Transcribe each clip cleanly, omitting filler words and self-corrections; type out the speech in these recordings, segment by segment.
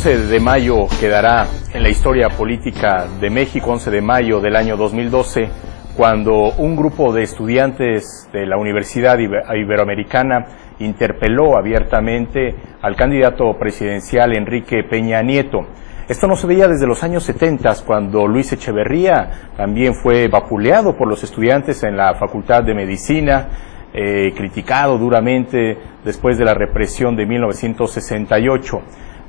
11 de mayo quedará en la historia política de México, 11 de mayo del año 2012, cuando un grupo de estudiantes de la Universidad Iberoamericana interpeló abiertamente al candidato presidencial Enrique Peña Nieto. Esto no se veía desde los años 70, cuando Luis Echeverría también fue vapuleado por los estudiantes en la Facultad de Medicina, criticado duramente después de la represión de 1968.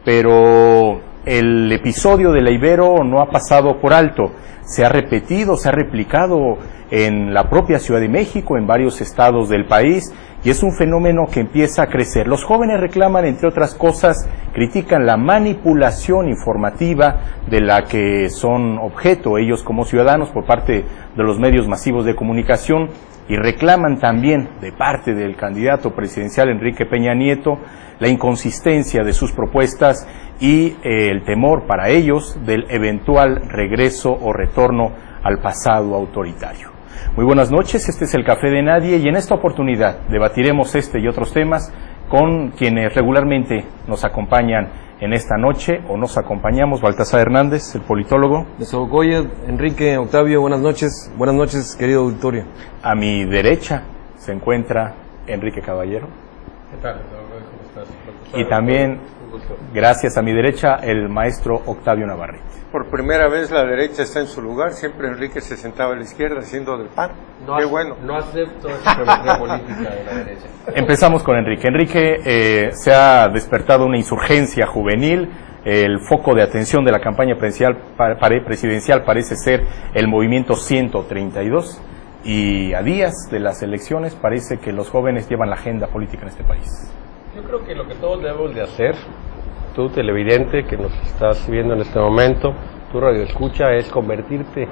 Pero el episodio de la Ibero no ha pasado por alto, se ha repetido, se ha replicado en la propia Ciudad de México, en varios estados del país, y es un fenómeno que empieza a crecer. Los jóvenes reclaman, entre otras cosas, critican la manipulación informativa de la que son objeto ellos como ciudadanos por parte de los medios masivos de comunicación, y reclaman también de parte del candidato presidencial Enrique Peña Nieto la inconsistencia de sus propuestas y el temor para ellos del eventual regreso o retorno al pasado autoritario. Muy buenas noches, este es el Café de Nadie y en esta oportunidad debatiremos este y otros temas con quienes regularmente nos acompañan en esta noche o nos acompañamos. Baltasar Hernández, el politólogo. Nezahualcóyotl, Enrique, Octavio, buenas noches querido auditorio. A mi derecha se encuentra Enrique Caballero. ¿Qué tal? ¿Cómo estás? Y también, gracias a mi derecha, el maestro Octavio Navarrete. Por primera vez la derecha está en su lugar, siempre Enrique se sentaba a la izquierda haciendo del PAN. Qué bueno. No acepto esa geometría política de la derecha. Empezamos con Enrique. Enrique, se ha despertado una insurgencia juvenil. El foco de atención de la campaña presidencial parece ser el movimiento 132 y a días de las elecciones parece que los jóvenes llevan la agenda política en este país. Yo creo que lo que todos debemos de hacer, tú televidente que nos estás viendo en este momento, tu radio escucha, es convertirte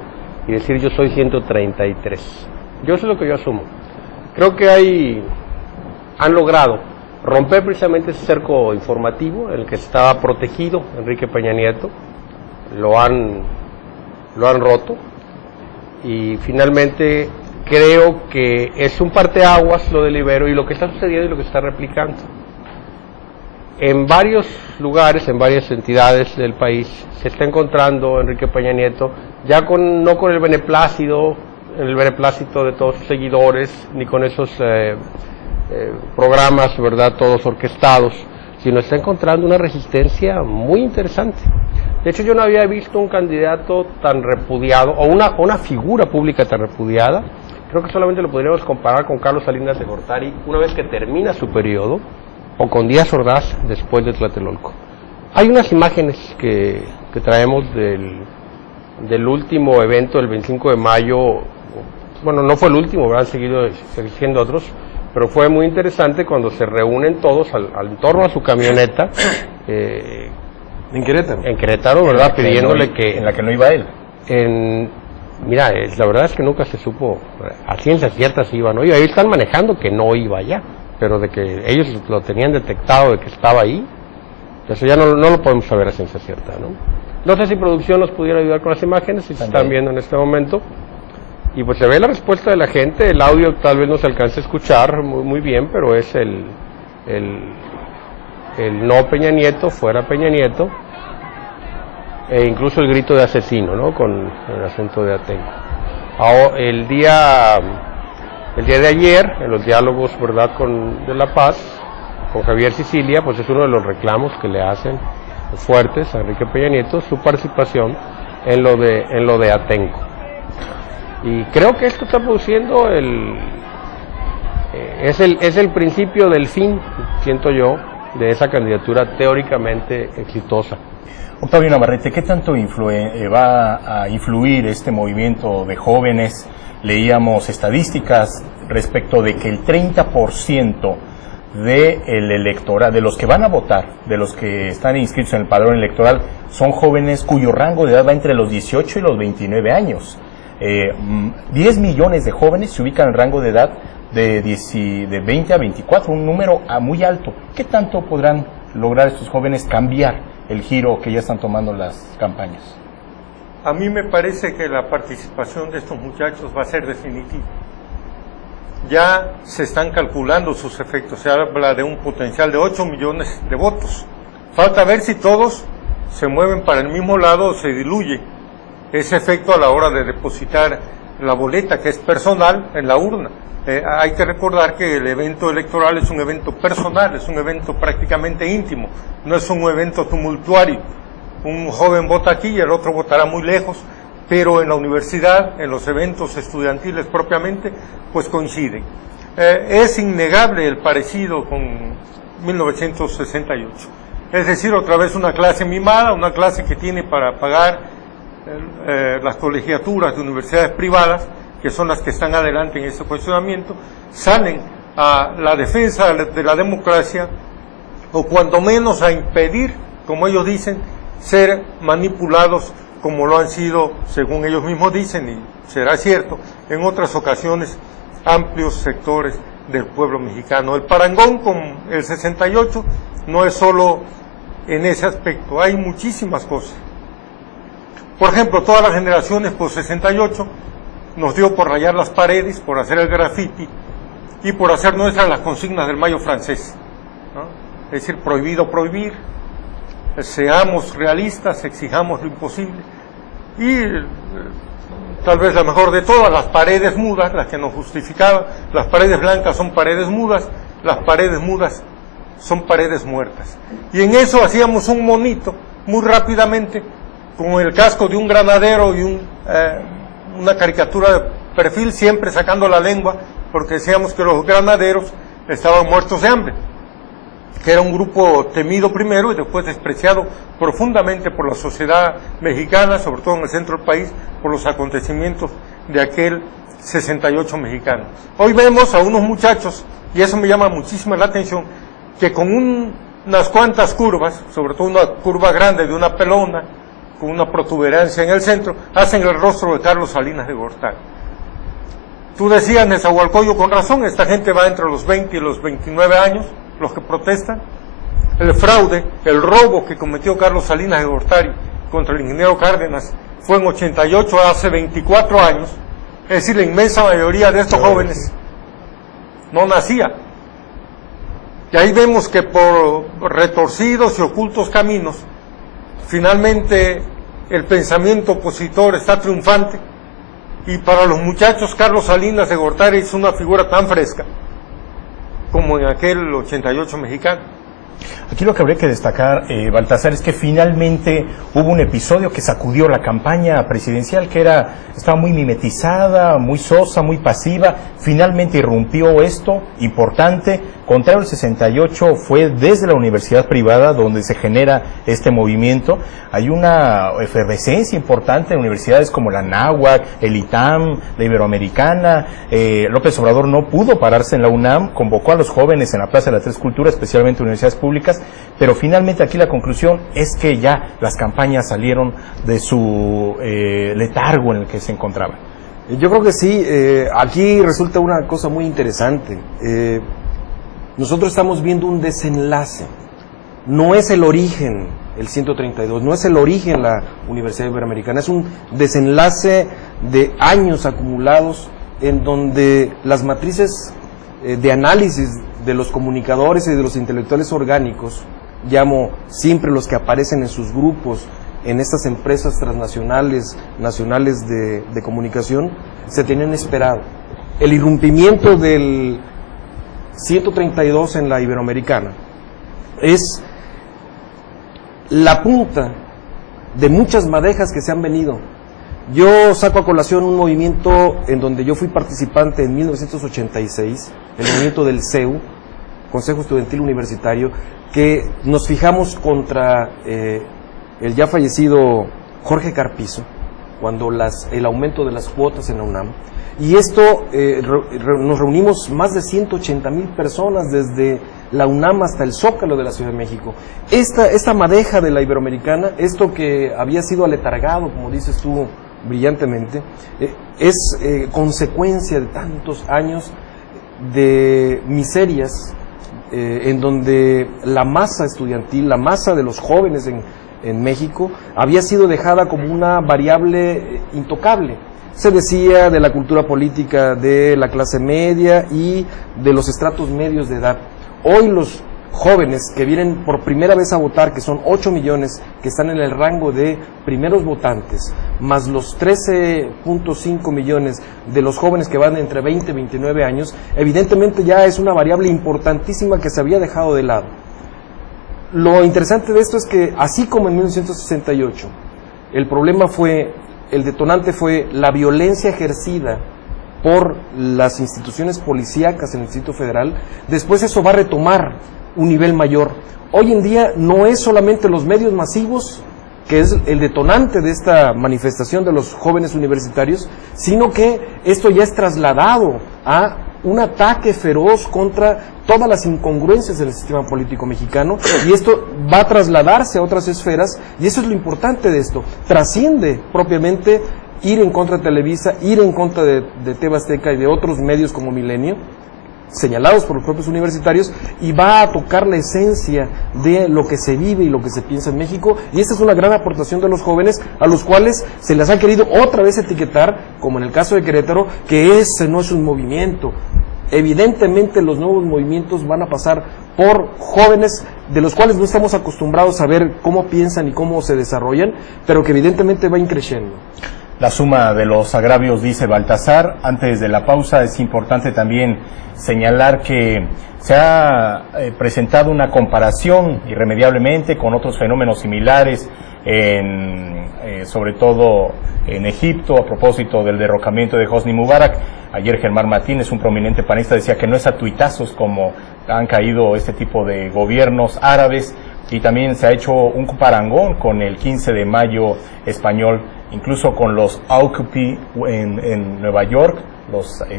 y decir yo soy 133. Yo eso es lo que yo asumo. Creo que han logrado romper precisamente ese cerco informativo en el que estaba protegido Enrique Peña Nieto, lo han roto y finalmente creo que es un parteaguas lo del Ibero y lo que está sucediendo y lo que se está replicando. En varios lugares, en varias entidades del país, se está encontrando Enrique Peña Nieto, ya no con el beneplácito de todos sus seguidores, ni con esos programas, ¿verdad?, todos orquestados, sino está encontrando una resistencia muy interesante. De hecho, yo no había visto un candidato tan repudiado, o una figura pública tan repudiada. Creo que solamente lo podríamos comparar con Carlos Salinas de Gortari una vez que termina su periodo, o con Díaz Ordaz después de Tlatelolco. Hay unas imágenes que traemos del último evento, el 25 de mayo, bueno, no fue el último, ¿verdad? Han seguido existiendo otros, pero fue muy interesante cuando se reúnen todos en torno a su camioneta, En Querétaro. en Querétaro, ¿verdad? Pidiéndole En la que no iba él. Mira, la verdad es que nunca se supo a ciencia cierta si iba o no iba. Ellos están manejando que no iba allá, pero de que ellos lo tenían detectado de que estaba ahí, eso ya no lo podemos saber a ciencia cierta, ¿no? No sé si producción nos pudiera ayudar con las imágenes, si se están viendo en este momento. Y pues se ve la respuesta de la gente, el audio tal vez no se alcance a escuchar muy bien, pero es el no Peña Nieto, fuera Peña Nieto, e incluso el grito de asesino, ¿no?, con el acento de Atenco. El día de ayer, en los diálogos, ¿verdad?, de La Paz, con Javier Sicilia, pues es uno de los reclamos que le hacen fuertes a Enrique Peña Nieto, su participación en lo de Atenco. Y creo que esto está produciendo es el principio del fin, siento yo, de esa candidatura teóricamente exitosa. Octavio Navarrete, ¿qué tanto va a influir este movimiento de jóvenes? Leíamos estadísticas respecto de que el 30% del electorado, de los que van a votar, de los que están inscritos en el padrón electoral, son jóvenes cuyo rango de edad va entre los 18 y los 29 años. 10 millones de jóvenes se ubican en el rango de edad de 20 a 24, un número muy alto. ¿Qué tanto podrán lograr estos jóvenes cambiar el giro que ya están tomando las campañas? A mí me parece que la participación de estos muchachos va a ser definitiva. Ya se están calculando sus efectos, se habla de un potencial de 8 millones de votos. Falta ver si todos se mueven para el mismo lado, se diluye ese efecto a la hora de depositar la boleta, que es personal, en la urna. Hay que recordar que el evento electoral es un evento personal, es un evento prácticamente íntimo, no es un evento tumultuario. Un joven vota aquí y el otro votará muy lejos, pero en la universidad, en los eventos estudiantiles propiamente, pues coinciden. Es innegable el parecido con 1968. Es decir, otra vez una clase mimada, una clase que tiene para pagar las colegiaturas de universidades privadas, que son las que están adelante en este cuestionamiento, salen a la defensa de la democracia, o cuando menos a impedir, como ellos dicen, ser manipulados como lo han sido, según ellos mismos dicen, y será cierto, en otras ocasiones, amplios sectores del pueblo mexicano. El parangón con el 68 no es solo en ese aspecto, hay muchísimas cosas. Por ejemplo, todas las generaciones post 68 nos dio por rayar las paredes, por hacer el graffiti y por hacer nuestras las consignas del Mayo francés, ¿no? Es decir, prohibido prohibir, seamos realistas, exijamos lo imposible. Y tal vez la mejor de todas, las paredes mudas, las que nos justificaban, las paredes blancas son paredes mudas, las paredes mudas son paredes muertas. Y en eso hacíamos un monito, muy rápidamente, con el casco de un granadero y una caricatura de perfil, siempre sacando la lengua, porque decíamos que los granaderos estaban muertos de hambre, que era un grupo temido primero y después despreciado profundamente por la sociedad mexicana, sobre todo en el centro del país, por los acontecimientos de aquel 68 mexicano. Hoy vemos a unos muchachos, y eso me llama muchísimo la atención, que con unas cuantas curvas, sobre todo una curva grande de una pelona, con una protuberancia en el centro, hacen el rostro de Carlos Salinas de Gortari. Tú decías, Nezahualcóyotl, con razón, esta gente va entre los 20 y los 29 años, los que protestan. El fraude, el robo que cometió Carlos Salinas de Gortari contra el ingeniero Cárdenas fue en 88, hace 24 años. Es decir, la inmensa mayoría de estos jóvenes no nacía. Y ahí vemos que por retorcidos y ocultos caminos, finalmente el pensamiento opositor está triunfante, y para los muchachos Carlos Salinas de Gortari es una figura tan fresca como en aquel 88 mexicano. Aquí lo que habría que destacar, Baltasar, es que finalmente hubo un episodio que sacudió la campaña presidencial, que estaba muy mimetizada, muy sosa, muy pasiva. Finalmente irrumpió esto, importante. Contrario al 68, fue desde la universidad privada donde se genera este movimiento. Hay una efervescencia importante en universidades como la Anáhuac, el ITAM, la Iberoamericana. López Obrador no pudo pararse en la UNAM, convocó a los jóvenes en la Plaza de las Tres Culturas, especialmente universidades públicas, pero finalmente aquí la conclusión es que ya las campañas salieron de su letargo en el que se encontraban. Yo creo que sí. Aquí resulta una cosa muy interesante. Nosotros estamos viendo un desenlace. No es el origen el 132, no es el origen la Universidad Iberoamericana, es un desenlace de años acumulados en donde las matrices de análisis de los comunicadores y de los intelectuales orgánicos, llamo siempre los que aparecen en sus grupos, en estas empresas transnacionales, nacionales de comunicación, se tenían esperado. El irrumpimiento del 132 en la Iberoamericana es la punta de muchas madejas que se han venido. Yo saco a colación un movimiento en donde yo fui participante en 1986, el movimiento del CEU, Consejo Estudiantil Universitario, que nos fijamos contra el ya fallecido Jorge Carpizo, cuando el aumento de las cuotas en la UNAM. Y esto, nos reunimos más de 180,000 personas desde la UNAM hasta el Zócalo de la Ciudad de México. Esta madeja de la Iberoamericana, esto que había sido aletargado, como dices tú brillantemente, es consecuencia de tantos años de miserias, en donde la masa estudiantil, la masa de los jóvenes en México, había sido dejada como una variable intocable. Se decía de la cultura política de la clase media y de los estratos medios de edad. Hoy los jóvenes que vienen por primera vez a votar, que son 8 millones, que están en el rango de primeros votantes, más los 13.5 millones de los jóvenes que van entre 20 y 29 años, evidentemente ya es una variable importantísima que se había dejado de lado. Lo interesante de esto es que, así como en 1968, el detonante fue la violencia ejercida por las instituciones policíacas en el Distrito Federal, después eso va a retomar un nivel mayor. Hoy en día no es solamente los medios masivos que es el detonante de esta manifestación de los jóvenes universitarios, sino que esto ya es trasladado a un ataque feroz contra todas las incongruencias del sistema político mexicano, y esto va a trasladarse a otras esferas, y eso es lo importante de esto, trasciende propiamente ir en contra de Televisa, ir en contra de TV Azteca y de otros medios como Milenio, señalados por los propios universitarios, y va a tocar la esencia de lo que se vive y lo que se piensa en México, y esta es una gran aportación de los jóvenes, a los cuales se les ha querido otra vez etiquetar, como en el caso de Querétaro, que ese no es un movimiento. Evidentemente los nuevos movimientos van a pasar por jóvenes de los cuales no estamos acostumbrados a ver cómo piensan y cómo se desarrollan, pero que evidentemente va increciendo. La suma de los agravios, dice Baltasar. Antes de la pausa es importante también señalar que se ha presentado una comparación irremediablemente con otros fenómenos similares, sobre todo en Egipto, a propósito del derrocamiento de Hosni Mubarak. Ayer Germán Martínez, un prominente panista, decía que no es a tuitazos como han caído este tipo de gobiernos árabes, y también se ha hecho un parangón con el 15 de mayo español, incluso con los Occupy en Nueva York,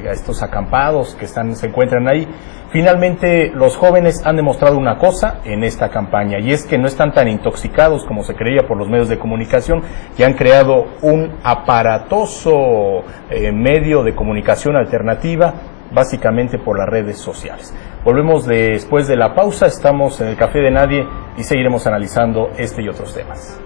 estos acampados que se encuentran ahí. Finalmente, los jóvenes han demostrado una cosa en esta campaña, y es que no están tan intoxicados como se creía por los medios de comunicación, y han creado un aparatoso medio de comunicación alternativa, básicamente por las redes sociales. Volvemos después de la pausa, estamos en el Café de Nadie y seguiremos analizando este y otros temas.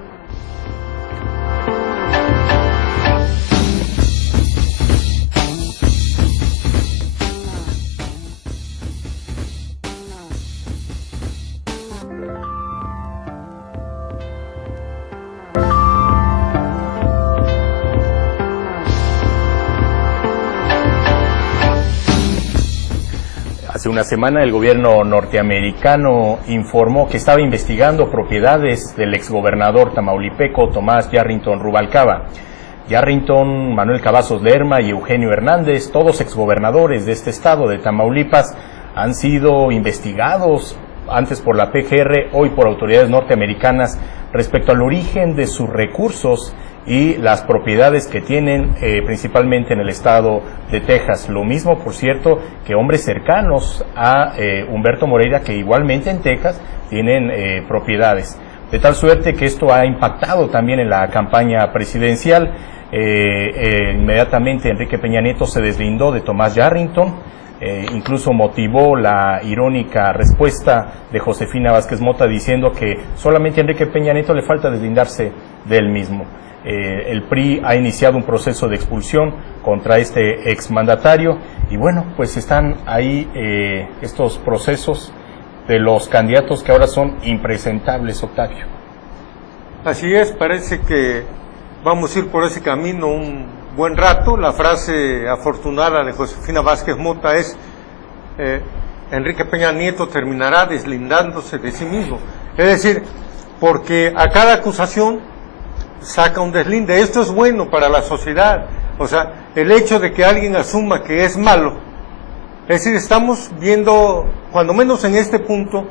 Hace una semana el gobierno norteamericano informó que estaba investigando propiedades del exgobernador tamaulipeco Tomás Yarrington Rubalcaba. Yarrington, Manuel Cavazos Lerma y Eugenio Hernández, todos exgobernadores de este estado de Tamaulipas, han sido investigados antes por la PGR, hoy por autoridades norteamericanas, respecto al origen de sus recursos y las propiedades que tienen principalmente en el estado de Texas. Lo mismo, por cierto, que hombres cercanos a Humberto Moreira, que igualmente en Texas tienen propiedades. De tal suerte que esto ha impactado también en la campaña presidencial. Inmediatamente Enrique Peña Nieto se deslindó de Tomás Yarrington, incluso motivó la irónica respuesta de Josefina Vázquez Mota diciendo que solamente a Enrique Peña Nieto le falta deslindarse de él mismo. El PRI ha iniciado un proceso de expulsión contra este exmandatario, y bueno, pues están ahí estos procesos de los candidatos que ahora son impresentables, Octavio. Así es, parece que vamos a ir por ese camino un buen rato. La frase afortunada de Josefina Vázquez Mota es Enrique Peña Nieto terminará deslindándose de sí mismo. Es decir, porque a cada acusación saca un deslinde. Esto es bueno para la sociedad. O sea, el hecho de que alguien asuma que es malo, es decir, estamos viendo, cuando menos en este punto,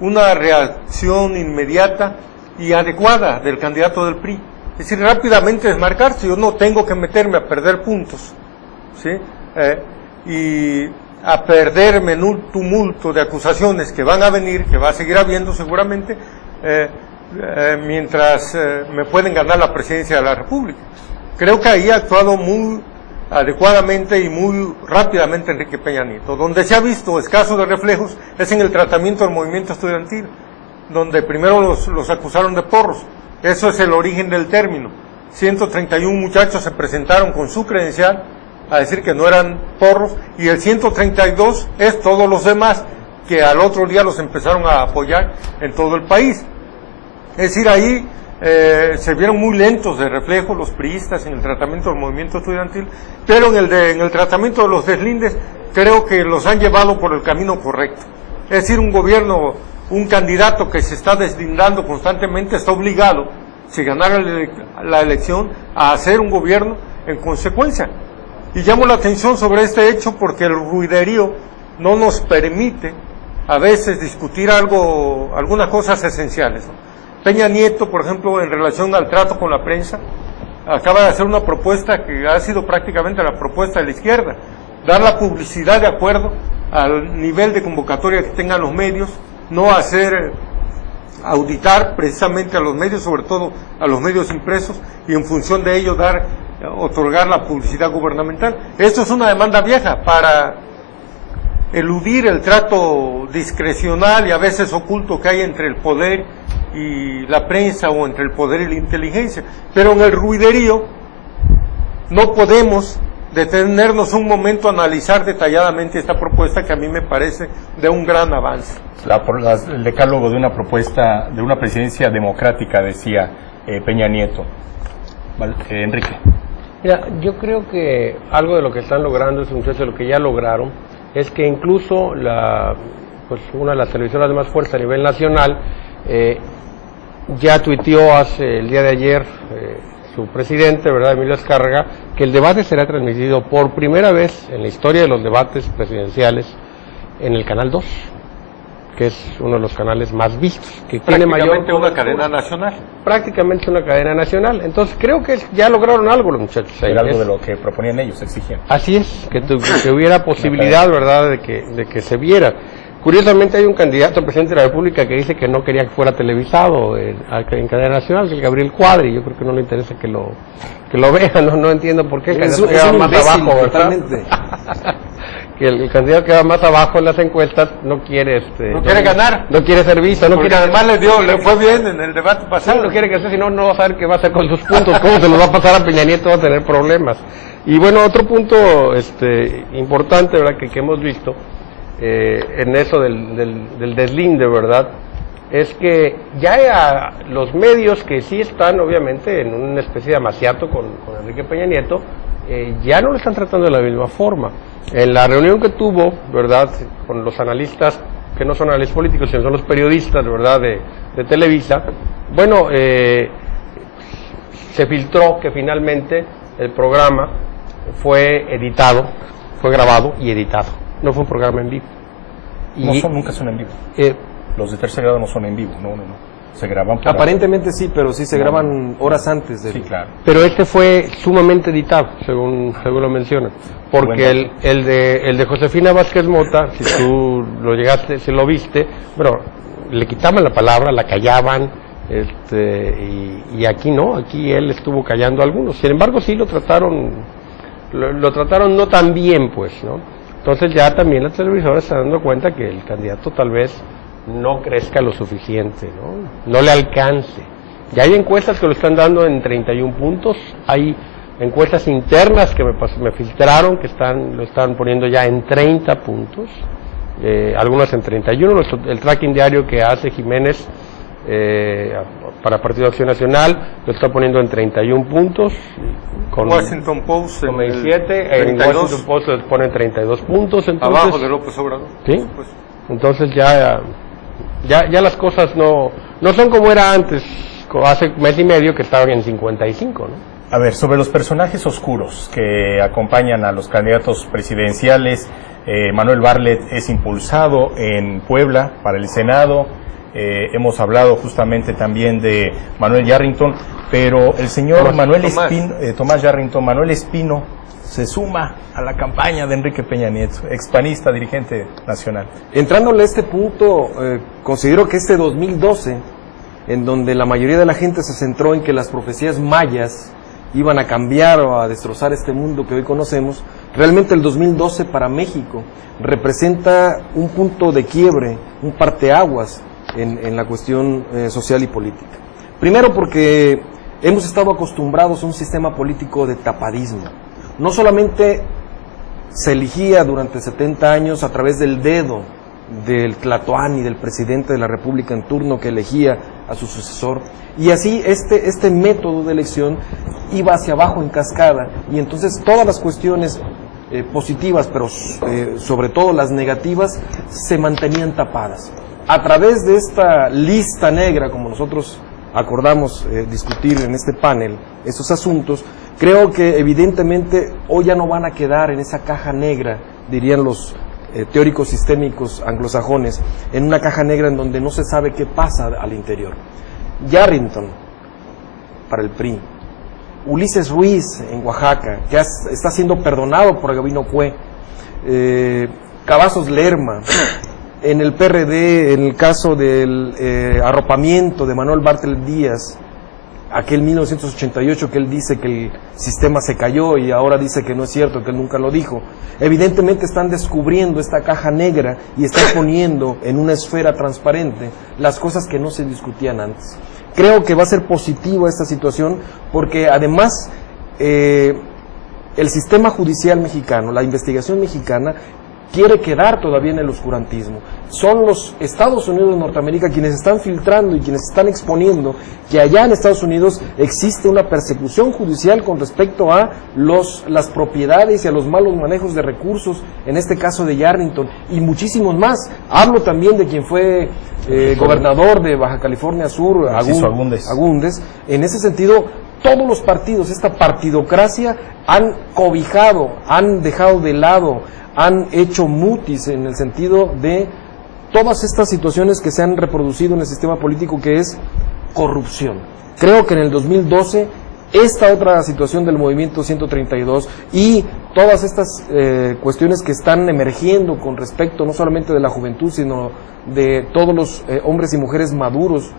una reacción inmediata y adecuada del candidato del PRI. Es decir, rápidamente desmarcarse. Yo no tengo que meterme a perder puntos, ¿sí? Y a perderme en un tumulto de acusaciones que van a venir, que va a seguir habiendo seguramente, mientras me pueden ganar la presidencia de la República. Creo que ahí ha actuado muy adecuadamente y muy rápidamente Enrique Peña Nieto. Donde se ha visto escaso de reflejos es en el tratamiento del movimiento estudiantil, donde primero los acusaron de porros. Eso es el origen del término. 131 muchachos se presentaron con su credencial a decir que no eran porros, y el 132 es todos los demás que al otro día los empezaron a apoyar en todo el país. Es decir, ahí se vieron muy lentos de reflejo los priistas en el tratamiento del movimiento estudiantil, pero en el tratamiento de los deslindes creo que los han llevado por el camino correcto. Es decir, un gobierno, un candidato que se está deslindando constantemente está obligado, si ganara la elección, a hacer un gobierno en consecuencia. Y llamo la atención sobre este hecho porque el ruiderío no nos permite a veces discutir algunas cosas esenciales, ¿no? Peña Nieto, por ejemplo, en relación al trato con la prensa, acaba de hacer una propuesta que ha sido prácticamente la propuesta de la izquierda, dar la publicidad de acuerdo al nivel de convocatoria que tengan los medios, no hacer auditar precisamente a los medios, sobre todo a los medios impresos, y en función de ello otorgar la publicidad gubernamental. Esto es una demanda vieja para eludir el trato discrecional y a veces oculto que hay entre el poder y la prensa o entre el poder y la inteligencia. Pero en el ruiderío no podemos detenernos un momento a analizar detalladamente esta propuesta que a mí me parece de un gran avance. El decálogo de una propuesta de una presidencia democrática, decía Peña Nieto. Enrique. Mira, yo creo que algo de lo que están logrando es un de lo que ya lograron, es que incluso una de las televisoras de más fuerza a nivel nacional ya tuiteó el día de ayer su presidente, ¿verdad?, Emilio Azcárraga, que el debate será transmitido por primera vez en la historia de los debates presidenciales en el Canal 2, que es uno de los canales más vistos, que tiene mayor... una cadena nacional. Prácticamente es una cadena nacional. Entonces creo que ya lograron algo los muchachos. Era algo de lo que proponían ellos, exigían. Así es, que hubiera posibilidad, ¿verdad?, de que se viera. Curiosamente hay un candidato a presidente de la República que dice que no quería que fuera televisado en cadena nacional, que es Gabriel Cuadri. Yo creo que no le interesa que lo vean, no entiendo por qué el candidato que va más abajo, ¿verdad? Que el candidato que va más abajo en las encuestas no quiere ganar, no quiere ser visto, porque además le fue bien en el debate pasado. No quiere que sea, si no va a saber qué va a hacer con sus puntos, cómo se los va a pasar a Peña Nieto, va a tener problemas. Y bueno, otro punto importante, ¿verdad?, que hemos visto en eso del deslinde, ¿verdad?, es que ya los medios que sí están obviamente en una especie de amaciato con Enrique Peña Nieto, ya no lo están tratando de la misma forma. En la reunión que tuvo, ¿verdad?, con los analistas, que no son analistas políticos, sino son los periodistas, ¿verdad?, de Televisa, bueno, se filtró que finalmente el programa fue grabado y editado. No fue un programa en vivo. Nunca son en vivo. Los de tercer grado no son en vivo, no. Se graban aparentemente sí, pero sí se graban horas antes de... Sí, claro. Pero fue sumamente editado, según lo mencionan. Porque el de Josefina Vázquez Mota, si tú si lo viste, bueno, le quitaban la palabra, la callaban, y aquí no, aquí él estuvo callando a algunos. Sin embargo, sí lo trataron no tan bien, pues, ¿no? Entonces ya también la televisora está dando cuenta que el candidato tal vez no crezca lo suficiente, no le alcance. Ya hay encuestas que lo están dando en 31 puntos, hay encuestas internas que me filtraron que lo están poniendo ya en 30 puntos, algunas en 31, el tracking diario que hace Jiménez para Partido de Acción Nacional lo está poniendo en 31 puntos, con Washington Post con 27, en Washington Post le ponen 32 puntos, entonces, abajo de López Obrador. ¿Sí? Entonces ya las cosas no son como era antes, hace mes y medio que estaban en 55, ¿no? A ver, sobre los personajes oscuros que acompañan a los candidatos presidenciales, Manuel Bartlett es impulsado en Puebla para el Senado, hemos hablado justamente también de Manuel Yarrington, pero el señor Tomás Yarrington, Manuel Espino, se suma a la campaña de Enrique Peña Nieto, expanista, dirigente nacional. Entrándole a este punto, considero que este 2012, en donde la mayoría de la gente se centró en que las profecías mayas iban a cambiar o a destrozar este mundo que hoy conocemos, realmente el 2012 para México representa un punto de quiebre, un parteaguas en la cuestión social y política. Primero porque hemos estado acostumbrados a un sistema político de tapadismo. No solamente se elegía durante 70 años a través del dedo del Tlatoani, del presidente de la República en turno que elegía a su sucesor. Y así este método de elección iba hacia abajo en cascada, y entonces todas las cuestiones positivas, pero sobre todo las negativas, se mantenían tapadas. A través de esta lista negra, como nosotros acordamos discutir en este panel esos asuntos, creo que evidentemente hoy ya no van a quedar en esa caja negra, dirían los teóricos sistémicos anglosajones, en una caja negra en donde no se sabe qué pasa al interior. Yarrington, para el PRI, Ulises Ruiz en Oaxaca, que está siendo perdonado por Gabino Cue, Cavazos Lerma, en el PRD, en el caso del arropamiento de Manuel Bartlett Díaz, aquel 1988 que él dice que el sistema se cayó y ahora dice que no es cierto, que él nunca lo dijo. Evidentemente están descubriendo esta caja negra y están poniendo en una esfera transparente las cosas que no se discutían antes. Creo que va a ser positiva esta situación porque además el sistema judicial mexicano, la investigación mexicana, quiere quedar todavía en el oscurantismo. Son los Estados Unidos de Norteamérica quienes están filtrando y quienes están exponiendo que allá en Estados Unidos existe una persecución judicial con respecto a las propiedades y a los malos manejos de recursos, en este caso de Yarrington, y muchísimos más. Hablo también de quien fue gobernador de Baja California Sur, Agúndez. En ese sentido, todos los partidos, esta partidocracia, han cobijado, han dejado de lado, han hecho mutis en el sentido de todas estas situaciones que se han reproducido en el sistema político, que es corrupción. Creo que en el 2012 esta otra situación del movimiento 132 y todas estas cuestiones que están emergiendo con respecto no solamente de la juventud, sino de todos los hombres y mujeres maduros,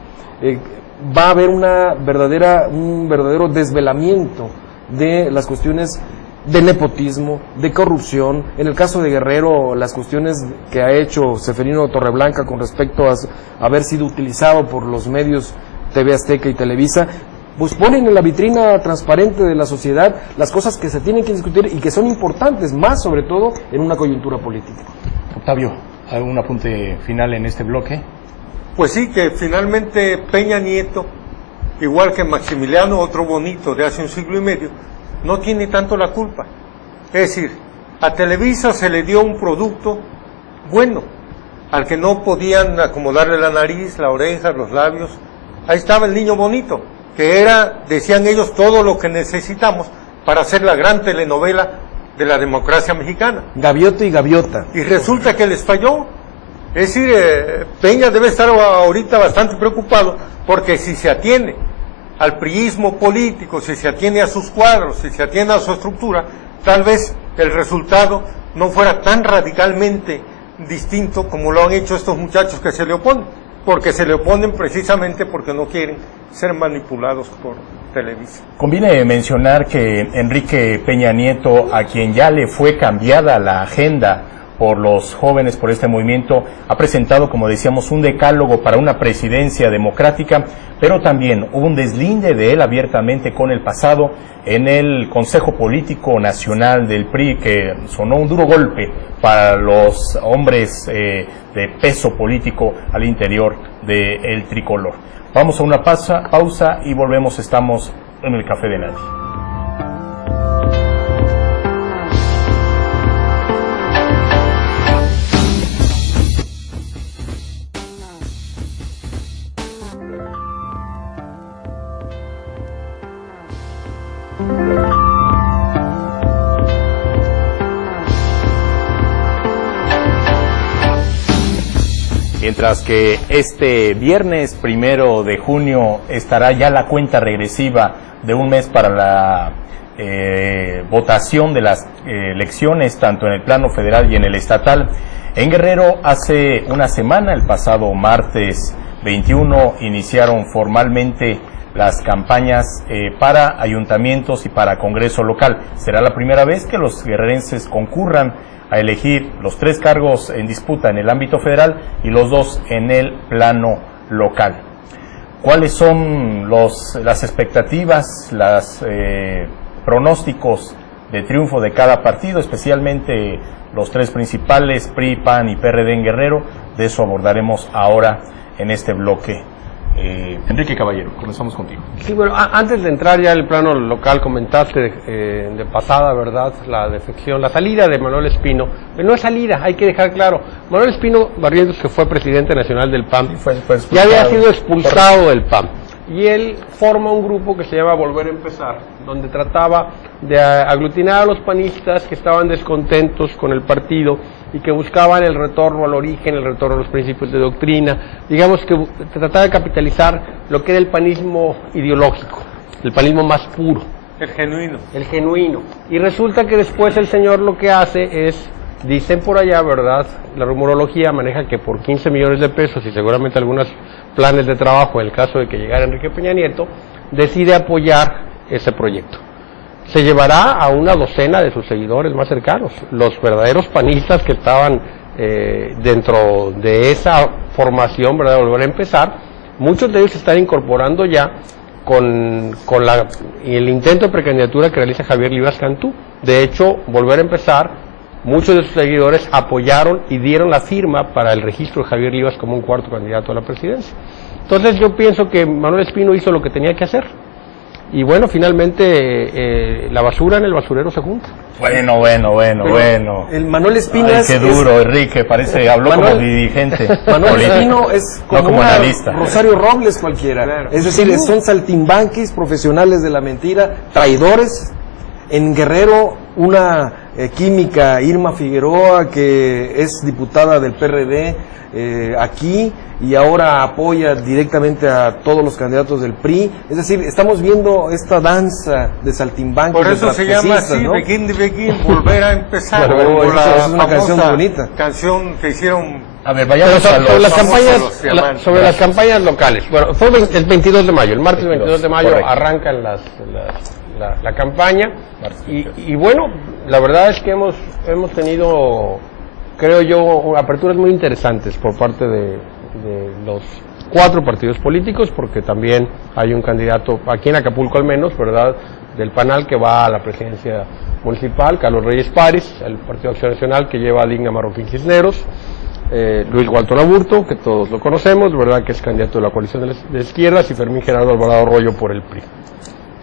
va a haber un verdadero desvelamiento de las cuestiones de nepotismo, de corrupción. En el caso de Guerrero, las cuestiones que ha hecho Seferino Torreblanca con respecto a haber sido utilizado por los medios TV Azteca y Televisa, pues ponen en la vitrina transparente de la sociedad las cosas que se tienen que discutir y que son importantes, más sobre todo en una coyuntura política. Octavio, ¿algún apunte final en este bloque? Pues sí, que finalmente Peña Nieto, igual que Maximiliano, otro bonito de hace un siglo y medio, no tiene tanto la culpa. Es decir, a Televisa se le dio un producto bueno, al que no podían acomodarle la nariz, la oreja, los labios. Ahí estaba el niño bonito, que era, decían ellos, todo lo que necesitamos para hacer la gran telenovela de la democracia mexicana. Gavioto y Gaviota. Y resulta que les falló. Es decir, Peña debe estar ahorita bastante preocupado, porque si se atiene al priismo político, si se atiene a sus cuadros, si se atiene a su estructura, tal vez el resultado no fuera tan radicalmente distinto como lo han hecho estos muchachos que se le oponen, porque se le oponen precisamente porque no quieren ser manipulados por Televisa. Conviene mencionar que Enrique Peña Nieto, a quien ya le fue cambiada la agenda por los jóvenes, por este movimiento, ha presentado, como decíamos, un decálogo para una presidencia democrática, pero también hubo un deslinde de él abiertamente con el pasado en el Consejo Político Nacional del PRI, que sonó un duro golpe para los hombres de peso político al interior del tricolor. Vamos a una pausa y volvemos. Estamos en el Café de Nadie. Mientras que este viernes 1 de junio estará ya la cuenta regresiva de un mes para la votación de las elecciones, tanto en el plano federal y en el estatal. En Guerrero, hace una semana, el pasado martes 21, iniciaron formalmente las campañas para ayuntamientos y para Congreso local. Será la primera vez que los guerrerenses concurran a elegir los 3 cargos en disputa en el ámbito federal y los 2 en el plano local. ¿Cuáles son las expectativas, los pronósticos de triunfo de cada partido, especialmente los tres principales, PRI, PAN y PRD en Guerrero. De eso abordaremos ahora en este bloque. Enrique Caballero, comenzamos contigo. Sí, bueno, antes de entrar ya en el plano local, comentaste de pasada, ¿verdad?, la defección, la salida de Manuel Espino. Pero no es salida, hay que dejar claro. Manuel Espino Barrientos, que fue presidente nacional del PAN, ya había sido expulsado del PAN. Y él forma un grupo que se llama Volver a Empezar, donde trataba de aglutinar a los panistas que estaban descontentos con el partido y que buscaban el retorno al origen, el retorno a los principios de doctrina, digamos que trataba de capitalizar lo que era el panismo ideológico, el panismo más puro. El genuino. El genuino. Y resulta que después el señor lo que hace es, dicen por allá, ¿verdad?, la rumorología maneja que por 15 millones de pesos y seguramente algunos planes de trabajo en el caso de que llegara Enrique Peña Nieto, decide apoyar ese proyecto. Se llevará a una docena de sus seguidores más cercanos, los verdaderos panistas que estaban dentro de esa formación, ¿verdad?, de Volver a Empezar. Muchos de ellos se están incorporando ya con el intento de precandidatura que realiza Javier Rivas Cantú. De hecho, Volver a Empezar, muchos de sus seguidores apoyaron y dieron la firma para el registro de Javier Rivas como un cuarto candidato a la presidencia. Entonces yo pienso que Manuel Espino hizo lo que tenía que hacer. Y bueno, finalmente la basura en el basurero se junta. Bueno. El Manuel Espino qué duro, Enrique, habló como dirigente. Manuel Espino es como analista. Rosario Robles cualquiera. Claro. Es decir, son saltimbanquis, profesionales de la mentira, traidores. En Guerrero, una química, Irma Figueroa, que es diputada del PRD aquí y ahora apoya directamente a todos los candidatos del PRI. Es decir, estamos viendo esta danza de saltimbanquis. Por eso se llama así, ¿no? Begin, Volver a Empezar. Bueno, es una canción bonita. Canción que hicieron. A ver, vayamos sobre las campañas locales. Bueno, fue el 22 de mayo, el martes 22 de mayo, correcto, arrancan la campaña. Y bueno, la verdad es que hemos tenido, creo yo, aperturas muy interesantes por parte de los 4 partidos políticos, porque también hay un candidato, aquí en Acapulco al menos, ¿verdad?, del PANAL que va a la presidencia municipal, Carlos Reyes Páriz, el Partido Acción Nacional que lleva a Digna Marroquín Cisneros, Luis Walton Aburto, que todos lo conocemos, ¿verdad?, que es candidato de la coalición de izquierdas, y Fermín Gerardo Alvarado Arroyo por el PRI.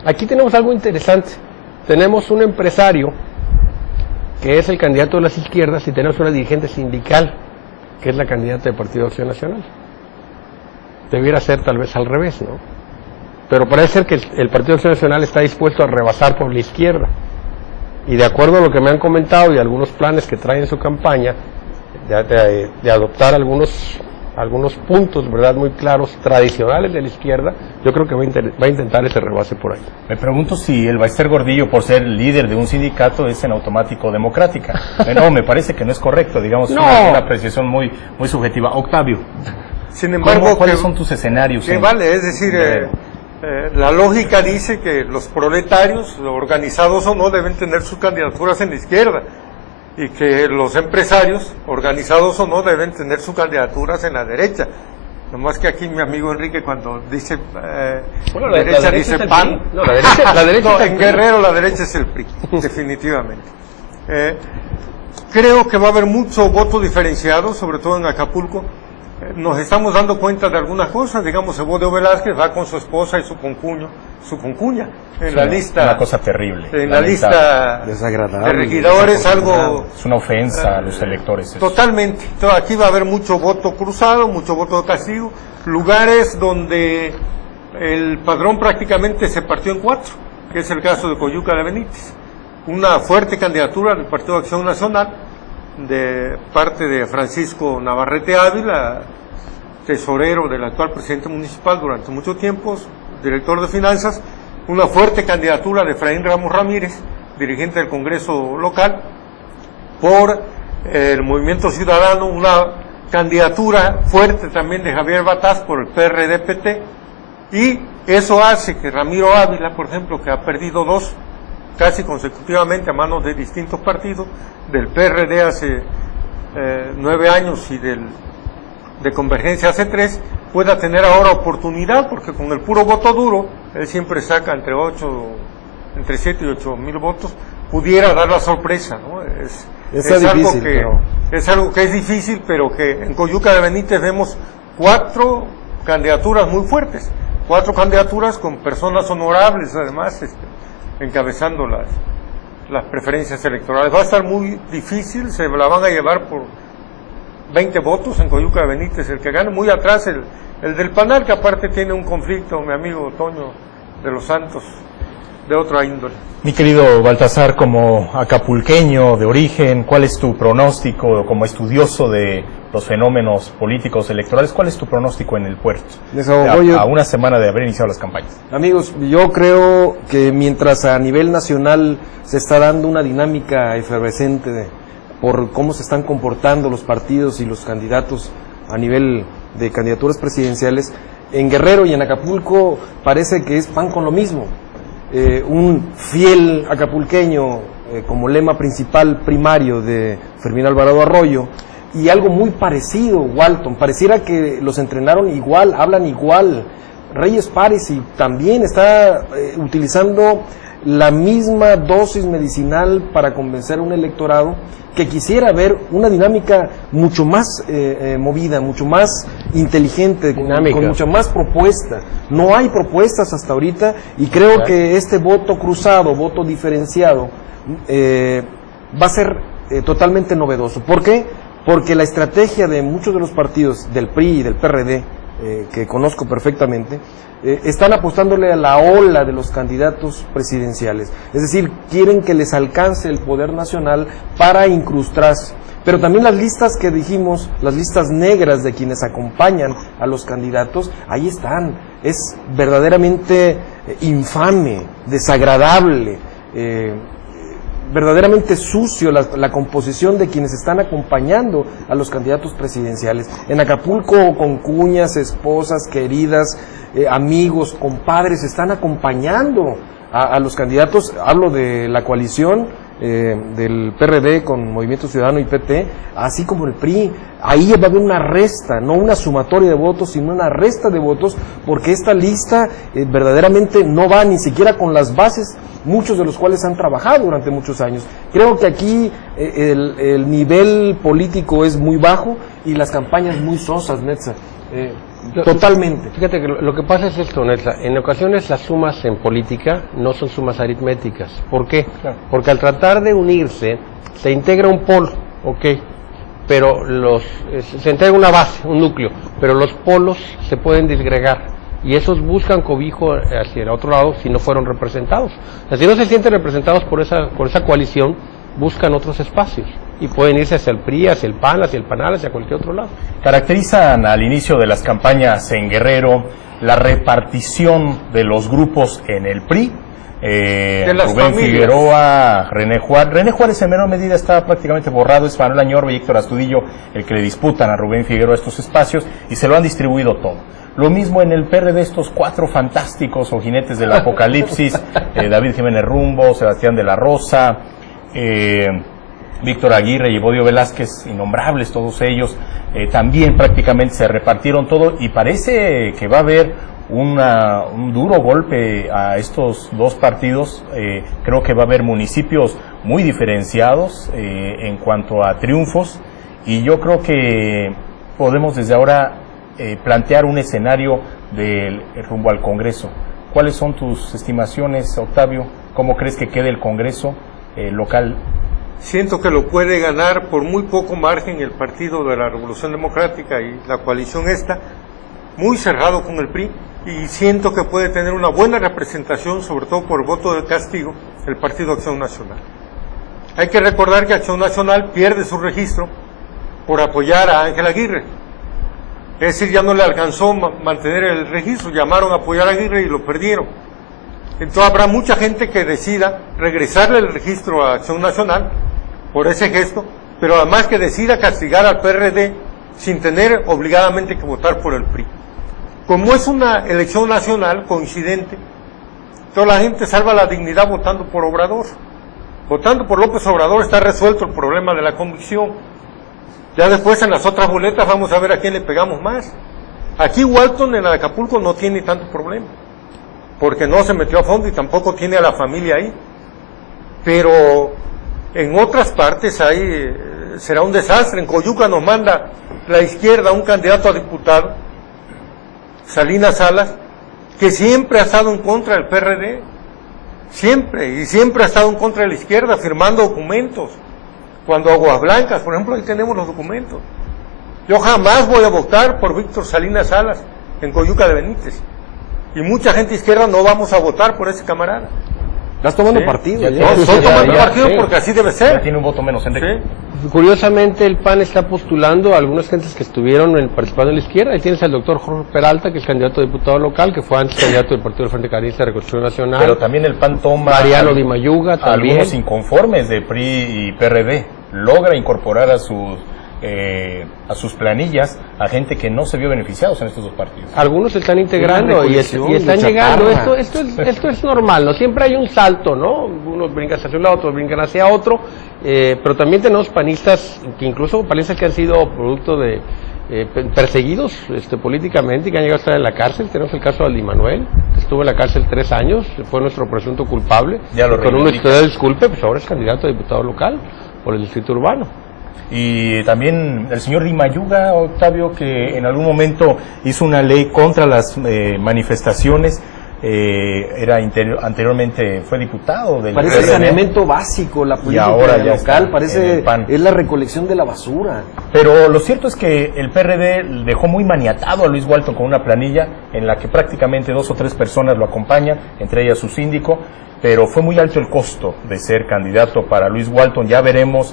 Aquí tenemos algo interesante. Tenemos un empresario que es el candidato de las izquierdas y tenemos una dirigente sindical que es la candidata del Partido Acción Nacional. Debiera ser tal vez al revés, ¿no? Pero parece ser que el Partido Acción Nacional está dispuesto a rebasar por la izquierda. Y de acuerdo a lo que me han comentado y algunos planes que trae en su campaña, de adoptar algunos puntos, ¿verdad?, muy claros, tradicionales de la izquierda, yo creo que va a intentar ese rebase por ahí. Me pregunto si el Baester Gordillo, por ser líder de un sindicato, es en automático democrática. No, me parece que no es correcto, digamos, no. Una apreciación muy subjetiva. Octavio, sin embargo, ¿cuáles son tus escenarios? Sí, vale, es decir, la lógica dice que los proletarios, organizados o no, deben tener sus candidaturas en la izquierda, y que los empresarios, organizados o no, deben tener sus candidaturas en la derecha. Nomás que aquí mi amigo Enrique, cuando dice bueno, derecha dice PAN. No, la derecha no, en Guerrero la derecha es el PRI, definitivamente. Creo que va a haber mucho voto diferenciado, sobre todo en Acapulco. Nos estamos dando cuenta de algunas cosas. Digamos, Evodio Velázquez va con su esposa y su concuña en la lista. Una cosa terrible. En la lista desagradable, de regidores, algo. Es una ofensa a los electores. Eso. Totalmente. Entonces, aquí va a haber mucho voto cruzado, mucho voto de castigo. Lugares donde el padrón prácticamente se partió en 4, que es el caso de Coyuca de Benítez. Una fuerte candidatura del Partido de Acción Nacional, de parte de Francisco Navarrete Ávila, tesorero del actual presidente municipal durante mucho tiempo, director de finanzas. Una fuerte candidatura de Efraín Ramos Ramírez, dirigente del Congreso local, por el Movimiento Ciudadano. Una candidatura fuerte también de Javier Bataz por el PRD-PT, y eso hace que Ramiro Ávila, por ejemplo, que ha perdido 2 casi consecutivamente a manos de distintos partidos, del PRD hace 9 años y de Convergencia hace 3, pueda tener ahora oportunidad, porque con el puro voto duro, él siempre saca entre 7 y 8 mil votos, pudiera dar la sorpresa, ¿no? Es algo que es difícil, pero que en Coyuca de Benítez vemos 4 candidaturas muy fuertes, 4 candidaturas con personas honorables, además, encabezando las preferencias electorales. Va a estar muy difícil, se la van a llevar por 20 votos en Coyuca de Benítez, el que gane. Muy atrás el del Panal, que aparte tiene un conflicto, mi amigo Toño de los Santos, de otra índole. Mi querido Baltasar, como acapulqueño de origen, ¿cuál es tu pronóstico como estudioso de los fenómenos políticos electorales? ¿Cuál es tu pronóstico en el puerto? A una semana de haber iniciado las campañas. Amigos, yo creo que mientras a nivel nacional se está dando una dinámica efervescente por cómo se están comportando los partidos y los candidatos a nivel de candidaturas presidenciales, en Guerrero y en Acapulco parece que es pan con lo mismo. Un fiel acapulqueño como lema principal primario de Fermín Alvarado Arroyo, y algo muy parecido, Walton, pareciera que los entrenaron igual, hablan igual. Reyes Parisi también está utilizando la misma dosis medicinal para convencer a un electorado que quisiera ver una dinámica mucho más movida, mucho más inteligente, con mucha más propuesta. No hay propuestas hasta ahorita, y creo que este voto cruzado, voto diferenciado, va a ser totalmente novedoso. ¿Por qué? Porque la estrategia de muchos de los partidos, del PRI y del PRD, que conozco perfectamente, están apostándole a la ola de los candidatos presidenciales. Es decir, quieren que les alcance el poder nacional para incrustarse. Pero también las listas que dijimos, las listas negras de quienes acompañan a los candidatos, ahí están. Es verdaderamente infame, desagradable, verdaderamente sucio la composición de quienes están acompañando a los candidatos presidenciales. En Acapulco, con cuñas, esposas, queridas, amigos, compadres, están acompañando a los candidatos. Hablo de la coalición del PRD con Movimiento Ciudadano y PT, así como el PRI. Ahí va a haber una resta, no una sumatoria de votos, sino una resta de votos, porque esta lista verdaderamente no va ni siquiera con las bases, muchos de los cuales han trabajado durante muchos años. Creo que aquí el nivel político es muy bajo y las campañas muy sosas, Netza. Totalmente. Fíjate que lo que pasa es esto, Netza. En ocasiones las sumas en política no son sumas aritméticas. ¿Por qué? Claro. Porque al tratar de unirse, se integra un polo, ok, pero se integra una base, un núcleo, pero los polos se pueden disgregar, y esos buscan cobijo hacia el otro lado si no fueron representados. O sea, si no se sienten representados por esa coalición, buscan otros espacios y pueden irse hacia el PRI, hacia el PAN, hacia el PANAL, hacia cualquier otro lado. Caracterizan al inicio de las campañas en Guerrero la repartición de los grupos en el PRI. Rubén Figueroa, René Juárez en menor medida está prácticamente borrado. Es Manuel Añorbe y Héctor Astudillo el que le disputan a Rubén Figueroa estos espacios, y se lo han distribuido todo. Lo mismo en el PRD, estos 4 fantásticos o jinetes del apocalipsis, David Jiménez Rumbo, Sebastián de la Rosa, Víctor Aguirre y Evodio Velázquez, innombrables todos ellos, también prácticamente se repartieron todo, y parece que va a haber un duro golpe a estos dos partidos. Creo que va a haber municipios muy diferenciados en cuanto a triunfos, y yo creo que podemos desde ahora plantear un escenario del rumbo al Congreso. ¿Cuáles son tus estimaciones, Octavio? ¿Cómo crees que quede el Congreso local? Siento que lo puede ganar por muy poco margen el Partido de la Revolución Democrática y la coalición esta, muy cerrado con el PRI, y siento que puede tener una buena representación, sobre todo por el voto de castigo, el Partido Acción Nacional. Hay que recordar que Acción Nacional pierde su registro por apoyar a Ángel Aguirre. Es decir, ya no le alcanzó mantener el registro, llamaron a apoyar a Aguirre y lo perdieron. Entonces habrá mucha gente que decida regresarle el registro a Acción Nacional por ese gesto, pero además que decida castigar al PRD sin tener obligadamente que votar por el PRI. Como es una elección nacional coincidente, toda la gente salva la dignidad votando por Obrador. Votando por López Obrador está resuelto el problema de la convicción. Ya después en las otras boletas vamos a ver a quién le pegamos más. Aquí Walton en Acapulco no tiene tanto problema, porque no se metió a fondo y tampoco tiene a la familia ahí. pero en otras partes será un desastre. En Coyuca nos manda la izquierda un candidato a diputado, Salinas Salas, que siempre ha estado en contra del PRD, siempre ha estado en contra de la izquierda, firmando documentos. Cuando Aguas Blancas, por ejemplo, ahí tenemos los documentos. Yo jamás voy a votar por Víctor Salinas Salas en Coyuca de Benítez. Y mucha gente izquierda no vamos a votar por ese camarada. Estás tomando partido. No, estoy tomando partido porque así debe ser. Ya tiene un voto menos, Enrique. Sí. Curiosamente, el PAN está postulando a algunas gentes que estuvieron participando en la izquierda. Ahí tienes al doctor Jorge Peralta, que es candidato a diputado local, que fue antes candidato del Partido del Frente Carlista de Reconstrucción Nacional. Pero también el PAN toma Mariano Di Mayuga, también. Algunos inconformes de PRI y PRD. Logra incorporar a sus planillas a gente que no se vio beneficiados en estos dos partidos. Algunos se están integrando y están llegando. Esto es normal, ¿no? Siempre hay un salto, ¿no? Unos brincan hacia un lado, otros brincan hacia otro, pero también tenemos panistas, que incluso panistas que han sido producto de perseguidos políticamente y que han llegado a estar en la cárcel. Tenemos el caso de Aldi Manuel, que estuvo en la cárcel 3 años, fue nuestro presunto culpable. Ya lo con una reivindica. historia de disculpe, pues ahora es candidato a diputado local por el distrito urbano. Y también el señor Di Mayuga, Octavio, que en algún momento hizo una ley contra las manifestaciones, anteriormente fue diputado del Parece PRD. saneamiento básico la política ahora ya local, está parece en el PAN. es la recolección de la basura. Pero lo cierto es que el PRD dejó muy maniatado a Luis Walton con una planilla en la que prácticamente 2 o 3 personas lo acompañan, entre ellas su síndico, pero fue muy alto el costo de ser candidato para Luis Walton. Ya veremos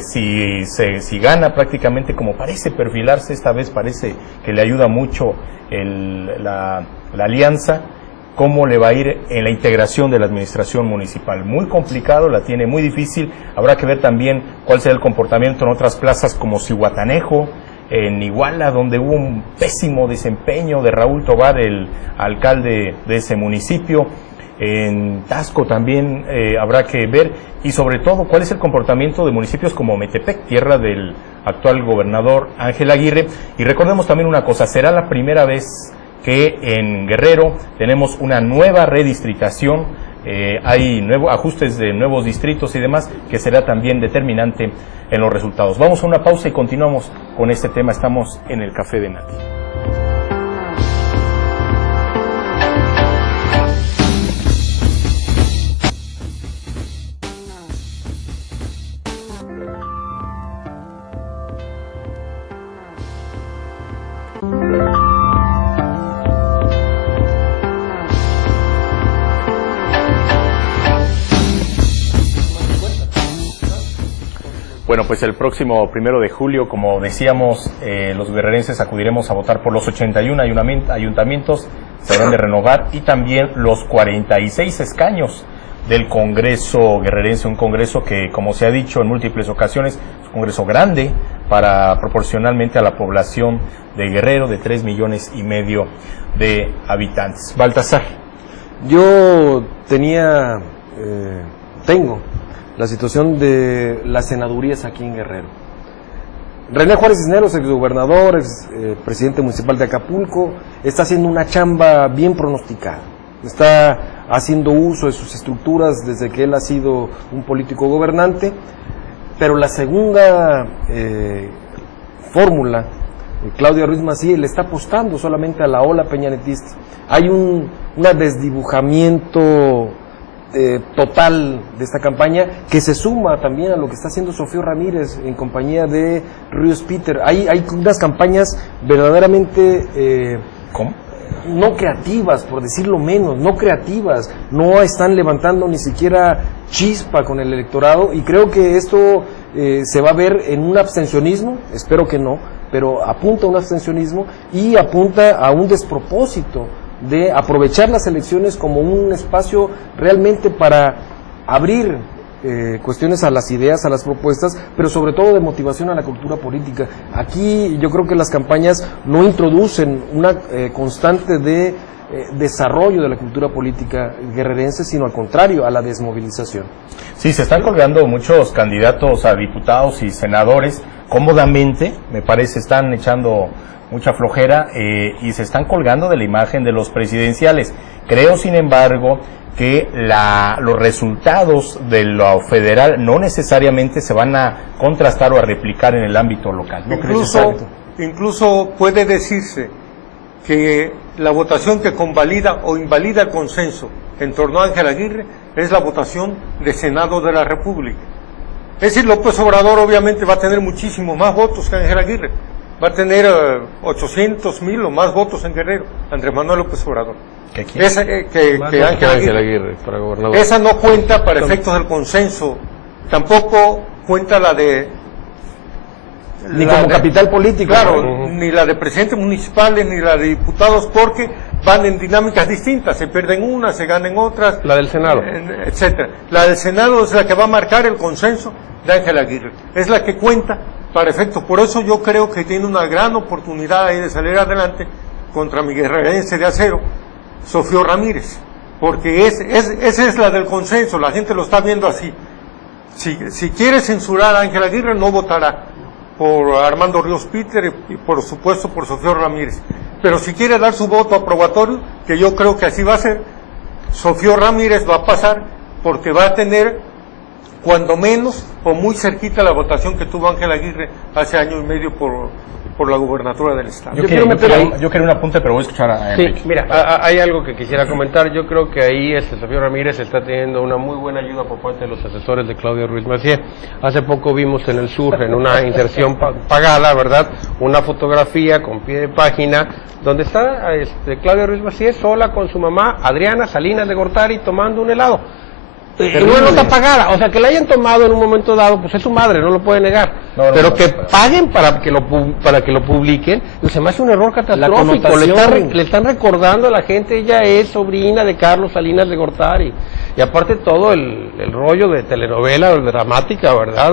si gana prácticamente, como parece perfilarse esta vez, parece que le ayuda mucho la alianza, cómo le va a ir en la integración de la administración municipal. Muy complicado, la tiene muy difícil. Habrá que ver también cuál será el comportamiento en otras plazas como Zihuatanejo, en Iguala, donde hubo un pésimo desempeño de Raúl Tobar, el alcalde de ese municipio. En Tasco también habrá que ver, y sobre todo cuál es el comportamiento de municipios como Metepec, tierra del actual gobernador Ángel Aguirre. Y recordemos también una cosa, será la primera vez que en Guerrero tenemos una nueva redistritación, hay ajustes de nuevos distritos y demás, que será también determinante en los resultados. Vamos a una pausa y continuamos con este tema. Estamos en el Café de Nati. Bueno, pues el próximo 1 de julio, como decíamos, los guerrerenses acudiremos a votar por los 81 ayuntamientos, se habrán de renovar, y también los 46 escaños del Congreso guerrerense, un congreso que, como se ha dicho en múltiples ocasiones, es un congreso grande para proporcionalmente a la población de Guerrero, de 3,5 millones de habitantes. Baltasar. Yo tengo la situación de las senadurías aquí en Guerrero. René Juárez Cisneros, exgobernador, presidente municipal de Acapulco, está haciendo una chamba bien pronosticada. Está haciendo uso de sus estructuras desde que él ha sido un político gobernante, pero la segunda fórmula, Claudia Ruiz Massieu, le está apostando solamente a la ola peñanetista. Hay un desdibujamiento total de esta campaña, que se suma también a lo que está haciendo Sofío Ramírez en compañía de Ríos Peter. Hay unas campañas verdaderamente ¿Cómo? no creativas, por decirlo menos, no están levantando ni siquiera chispa con el electorado, y creo que esto se va a ver en un abstencionismo, espero que no, pero apunta a un abstencionismo y apunta a un despropósito de aprovechar las elecciones como un espacio realmente para abrir cuestiones a las ideas, a las propuestas, pero sobre todo de motivación a la cultura política. Aquí yo creo que las campañas no introducen una constante de desarrollo de la cultura política guerrerense, sino al contrario, a la desmovilización. Sí, se están colgando muchos candidatos a diputados y senadores cómodamente, me parece, están echando mucha flojera y se están colgando de la imagen de los presidenciales. Creo, sin embargo, que los resultados de lo federal no necesariamente se van a contrastar o a replicar en el ámbito local. ¿No crees eso? Incluso puede decirse que la votación que convalida o invalida el consenso en torno a Ángel Aguirre es la votación de Senado de la República. Es decir, López Obrador obviamente va a tener muchísimos más votos que Ángel Aguirre. Va a tener 800,000 o más votos en Guerrero, Andrés Manuel López Obrador. Que Ángel Aguirre para gobernador. Esa no cuenta para efectos del consenso, tampoco cuenta la de... Ni como capital político. Claro, ni la de presidentes municipales, ni la de diputados, porque van en dinámicas distintas, se pierden unas, se ganan otras. La del Senado. Etcétera. La del Senado es la que va a marcar el consenso de Ángel Aguirre, es la que cuenta para efectos. Por eso yo creo que tiene una gran oportunidad ahí de salir adelante contra mi guerrerense de acero, Sofío Ramírez, porque esa es la del consenso, la gente lo está viendo así. Si quiere censurar a Ángel Aguirre, no votará por Armando Ríos Peter y por supuesto por Sofío Ramírez. Pero si quiere dar su voto aprobatorio, que yo creo que así va a ser, Sofío Ramírez va a pasar porque va a tener cuando menos o muy cerquita la votación que tuvo Ángel Aguirre hace año y medio por la gubernatura del estado. Yo quiero un apunte, pero voy a escuchar a Enrique. Sí, mira, hay algo que quisiera comentar. Yo creo que ahí Sofío Ramírez está teniendo una muy buena ayuda por parte de los asesores de Claudio Ruiz Massieu. Hace poco vimos en el Sur, en una inserción pagada, ¿verdad?, una fotografía con pie de página donde está Claudio Ruiz Massieu sola con su mamá Adriana Salinas de Gortari tomando un helado. Una nota pagada, o sea, que la hayan tomado en un momento dado, pues es su madre, no lo puede negar. Pero que paguen para que lo publiquen, se me hace un error catastrófico. Le están recordando a la gente, ella es sobrina de Carlos Salinas de Gortari. Y aparte todo el rollo de telenovela dramática, ¿verdad?,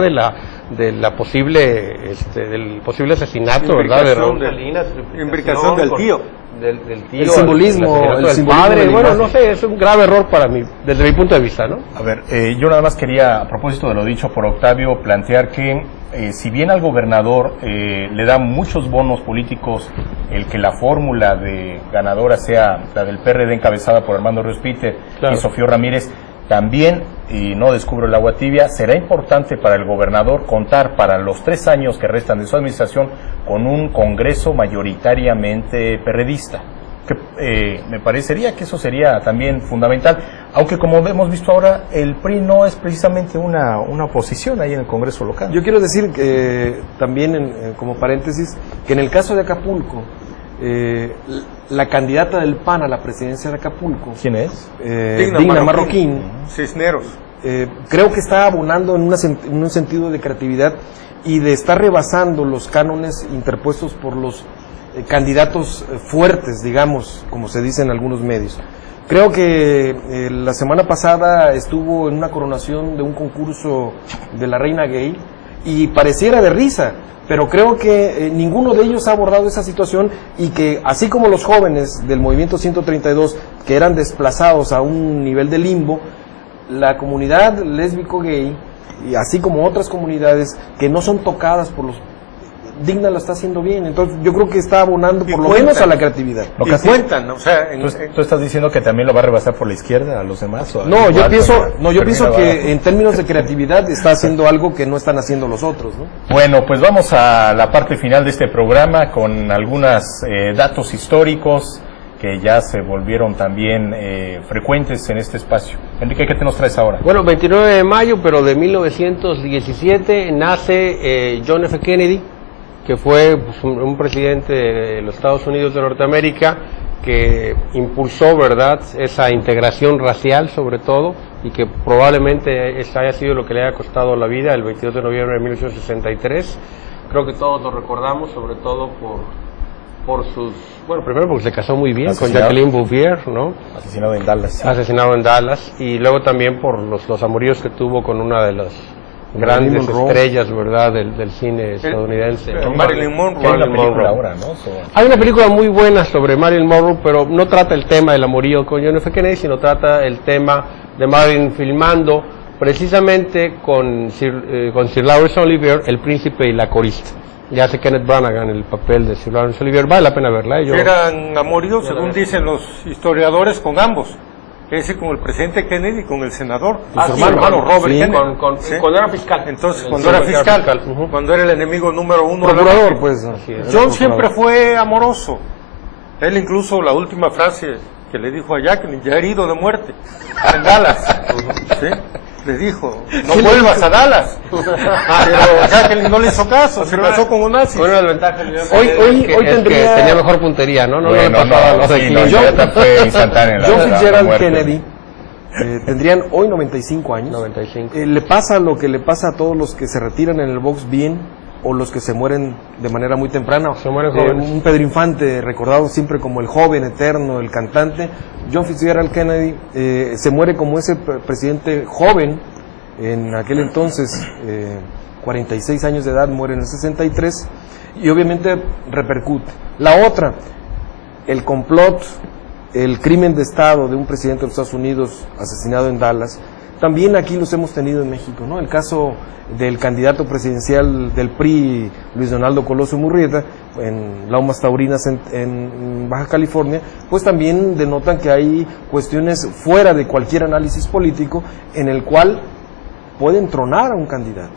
del posible asesinato, ¿verdad?, de Raúl Salinas. Implicación del tío. Del tío, el simbolismo del padre, bueno, no sé, es un grave error para mí, desde mi punto de vista, ¿no? A ver, yo nada más quería, a propósito de lo dicho por Octavio, plantear que si bien al gobernador le da muchos bonos políticos el que la fórmula de ganadora sea la del PRD encabezada por Armando Ríos Peter y Sofío Ramírez, también, y no descubro el agua tibia, será importante para el gobernador contar para los 3 años que restan de su administración con un Congreso mayoritariamente perredista. Que, me parecería que eso sería también fundamental, aunque como hemos visto ahora, el PRI no es precisamente una oposición ahí en el Congreso local. Yo quiero decir que también, como paréntesis, que en el caso de Acapulco, la candidata del PAN a la presidencia de Acapulco, ¿quién es? Digna Marroquín, Cisneros. Creo que está abonando en un sentido de creatividad y de estar rebasando los cánones interpuestos por los candidatos fuertes, digamos, como se dice en algunos medios. Creo que la semana pasada estuvo en una coronación de un concurso de la reina gay y pareciera de risa, pero creo que ninguno de ellos ha abordado esa situación y que así como los jóvenes del movimiento 132 que eran desplazados a un nivel de limbo, la comunidad lésbico-gay y así como otras comunidades que no son tocadas por los... Digna lo está haciendo bien, entonces yo creo que está abonando por lo menos a la creatividad. Y cuentan, o sea... ¿Tú estás diciendo que también lo va a rebasar por la izquierda a los demás? No, yo pienso que en términos de creatividad está haciendo algo que no están haciendo los otros, ¿no? Bueno, pues vamos a la parte final de este programa con algunos datos históricos que ya se volvieron también frecuentes en este espacio. Enrique, ¿qué te nos traes ahora? Bueno, 29 de mayo, pero de 1917, nace John F. Kennedy, que fue pues, un presidente de los Estados Unidos de Norteamérica que impulsó, ¿verdad?, esa integración racial sobre todo, y que probablemente haya sido lo que le haya costado la vida el 22 de noviembre de 1963. Creo que todos lo recordamos, sobre todo por sus... Bueno, primero porque se casó muy bien con Jacqueline Bouvier, ¿no? Asesinado en Dallas. Sí. Asesinado en Dallas, y luego también por los amoríos que tuvo con una de las grandes estrellas, ¿verdad?, del cine estadounidense. Marilyn Monroe. Hay una película ahora, ¿no? Hay una película muy buena sobre Marilyn Monroe, pero no trata el tema del amorío con John F. Kennedy, sino trata el tema de Marilyn filmando precisamente con Sir Laurence Olivier, el príncipe y la corista. Ya hace Kenneth Branagh el papel de Sir Laurence Olivier, vale la pena verla. Eran amoríos, según dicen los historiadores, con ambos. ese con el presidente Kennedy y con el senador, su hermano Robert sí, Kennedy. Sí. Cuando era fiscal. Entonces, cuando era fiscal, cuando era el enemigo número uno. Procurador, pues. John siempre fue amoroso. Él incluso la última frase que le dijo a Jacqueline, ya herido de muerte, en Dallas, ¿sí? Le dijo, no vuelvas a Dallas. Pero Jacqueline no le hizo caso, se casó con un nazi. Con una desventaja. Hoy tendría... tenía mejor puntería, ¿no? No Bueno, le pasaba los sí, no, ya fue instantánea John la Fitzgerald muerte. Kennedy tendrían hoy 95 años. 95. Le pasa lo que le pasa a todos los que se retiran en el box bien o los que se mueren de manera muy temprana. Se mueren jóvenes. Un Pedro Infante, recordado siempre como el joven eterno, el cantante. John Fitzgerald Kennedy se muere como ese presidente joven, en aquel entonces, 46 años de edad, muere en el 63, y obviamente repercute. La otra, el complot, el crimen de Estado de un presidente de los Estados Unidos asesinado en Dallas, también aquí los hemos tenido en México, ¿no? El caso del candidato presidencial del PRI, Luis Donaldo Colosio Murrieta, en Lomas Taurinas en Baja California, pues también denotan que hay cuestiones fuera de cualquier análisis político en el cual pueden tronar a un candidato.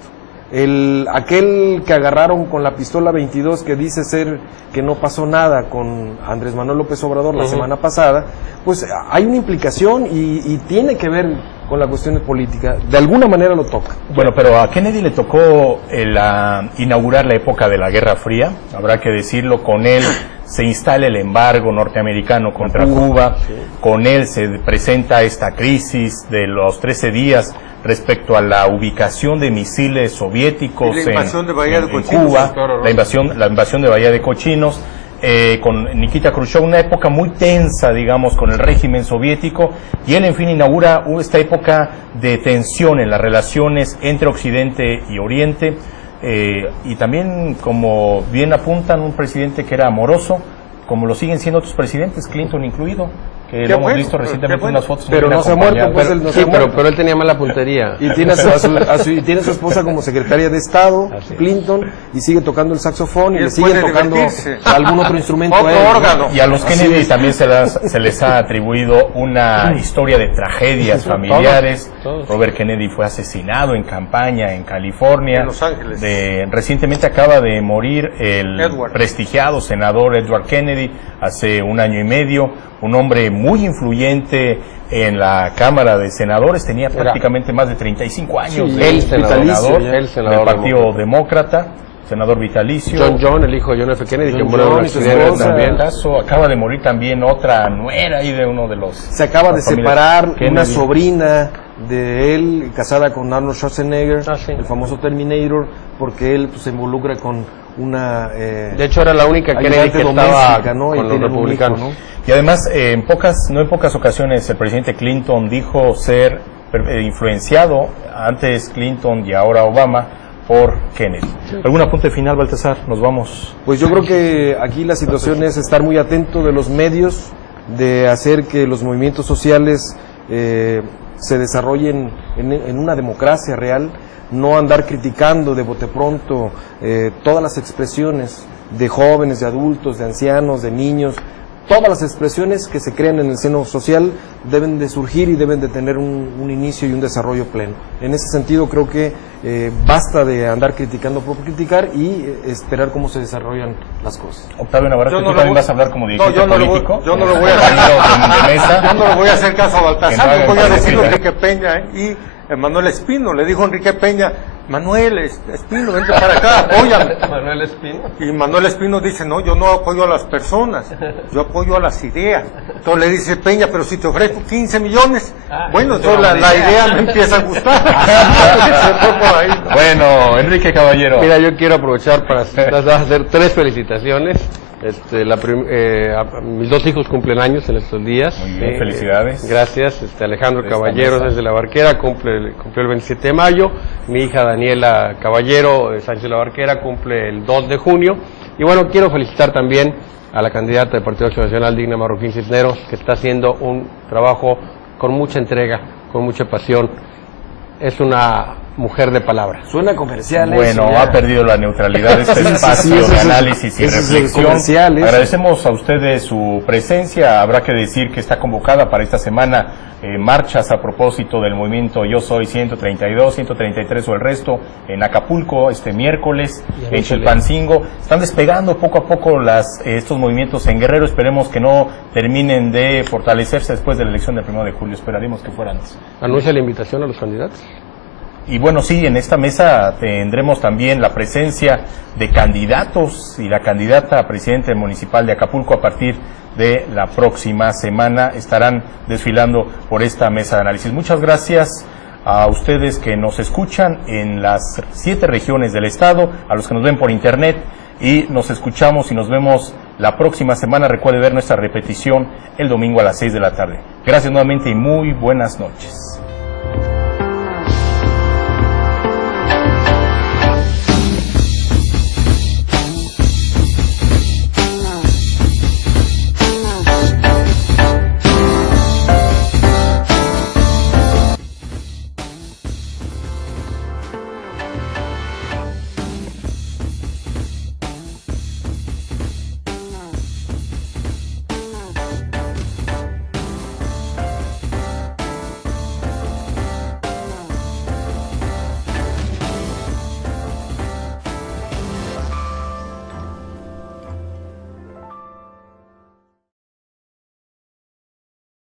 Aquel que agarraron con la pistola 22 que dice ser que no pasó nada con Andrés Manuel López Obrador la semana pasada, pues hay una implicación y tiene que ver con la cuestión política, de alguna manera lo toca. Bueno, pero a Kennedy le tocó inaugurar la época de la Guerra Fría, habrá que decirlo. Con él se instala el embargo norteamericano contra Cuba, con él se presenta esta crisis de los 13 días respecto a la ubicación de misiles soviéticos y la invasión de Bahía de Cochinos, Cuba, claro, ¿no? la invasión de Bahía de Cochinos, con Nikita Khrushchev, una época muy tensa, digamos, con el régimen soviético, y él, en fin, inaugura esta época de tensión en las relaciones entre Occidente y Oriente, y también, como bien apuntan, un presidente que era amoroso, como lo siguen siendo otros presidentes, Clinton incluido, que lo hemos visto recientemente unas fotos. Pero no se ha muerto, pues él no se ha muerto. Pero él tenía mala puntería. Y tiene tiene a su esposa como secretaria de Estado, Clinton, y sigue tocando el saxofón y le siguen tocando algún otro instrumento otro a él, órgano. Y a los Kennedy también se les ha atribuido una historia de tragedias familiares. Todos. Robert Kennedy fue asesinado en campaña en California. En Los Ángeles. Recientemente acaba de morir el Edward. prestigiado senador Edward Kennedy, hace un año y medio, un hombre muy influyente en la Cámara de Senadores, tenía prácticamente más de 35 años de senador del Partido Demócrata, senador vitalicio. John, el hijo de John F. Kennedy, que murió en un accidente también. Acaba de morir también otra nuera ahí de uno de los... Se acaba de separar Kennedy. una sobrina de él, casada con Arnold Schwarzenegger, sí. el famoso Terminator, porque él pues, se involucra con una... de hecho, era la única Kennedy que estaba, ¿no?, con los republicanos. Hijo, ¿no? Y además, no en pocas ocasiones, el presidente Clinton dijo ser influenciado, antes Clinton y ahora Obama, por Kennedy. ¿Algún apunte final, Baltasar? Nos vamos. Pues yo creo que aquí la situación es estar muy atento de los medios, de hacer que los movimientos sociales se desarrollen en una democracia real, no andar criticando de bote pronto todas las expresiones de jóvenes, de adultos, de ancianos, de niños. Todas las expresiones que se crean en el seno social deben de surgir y deben de tener un inicio y un desarrollo pleno. En ese sentido creo que basta de andar criticando por criticar y esperar cómo se desarrollan las cosas. Octavio Navarrete, ¿tú también vas a hablar como dirigente político? Yo no lo voy a hacer caso a Baltasar, no voy a decir lo Enrique Peña y Manuel Espino. Le dijo Enrique Peña, Manuel Espino, vente para acá, apóyame. Manuel Espino. Y Manuel Espino dice, no, yo no apoyo a las personas, yo apoyo a las ideas. Entonces le dice Peña, pero si te ofrezco 15 millones, bueno, entonces la idea me empieza a gustar. Se fue por ahí. Bueno, Enrique Caballero. Mira, yo quiero aprovechar para hacer 3 felicitaciones. A mis 2 hijos cumplen años en estos días. Muy bien, felicidades. Gracias. Alejandro Caballero desde La Barquera cumplió el 27 de mayo. Mi hija Daniela Caballero de Sánchez de La Barquera cumple el 2 de junio. Y bueno, quiero felicitar también a la candidata del Partido Acción Nacional, Digna Marroquín Cisneros, que está haciendo un trabajo con mucha entrega, con mucha pasión. Es una mujer de palabra. Suena comercial. Bueno, ha perdido la neutralidad de este espacio de análisis y reflexión. Agradecemos a ustedes su presencia. Habrá que decir que está convocada para esta semana marchas a propósito del movimiento Yo Soy 132, 133 o el resto en Acapulco este miércoles, en Chilpancingo. Están despegando poco a poco estos movimientos en Guerrero. Esperemos que no terminen de fortalecerse después de la elección del 1 de julio. Esperaremos que fuera antes. ¿Anuncia la invitación a los candidatos? Y bueno, sí, en esta mesa tendremos también la presencia de candidatos y la candidata a presidente municipal de Acapulco a partir de la próxima semana estarán desfilando por esta mesa de análisis. Muchas gracias a ustedes que nos escuchan en las 7 regiones del estado, a los que nos ven por internet, y nos escuchamos y nos vemos la próxima semana. Recuerde ver nuestra repetición el domingo a las 6 de la tarde. Gracias nuevamente y muy buenas noches.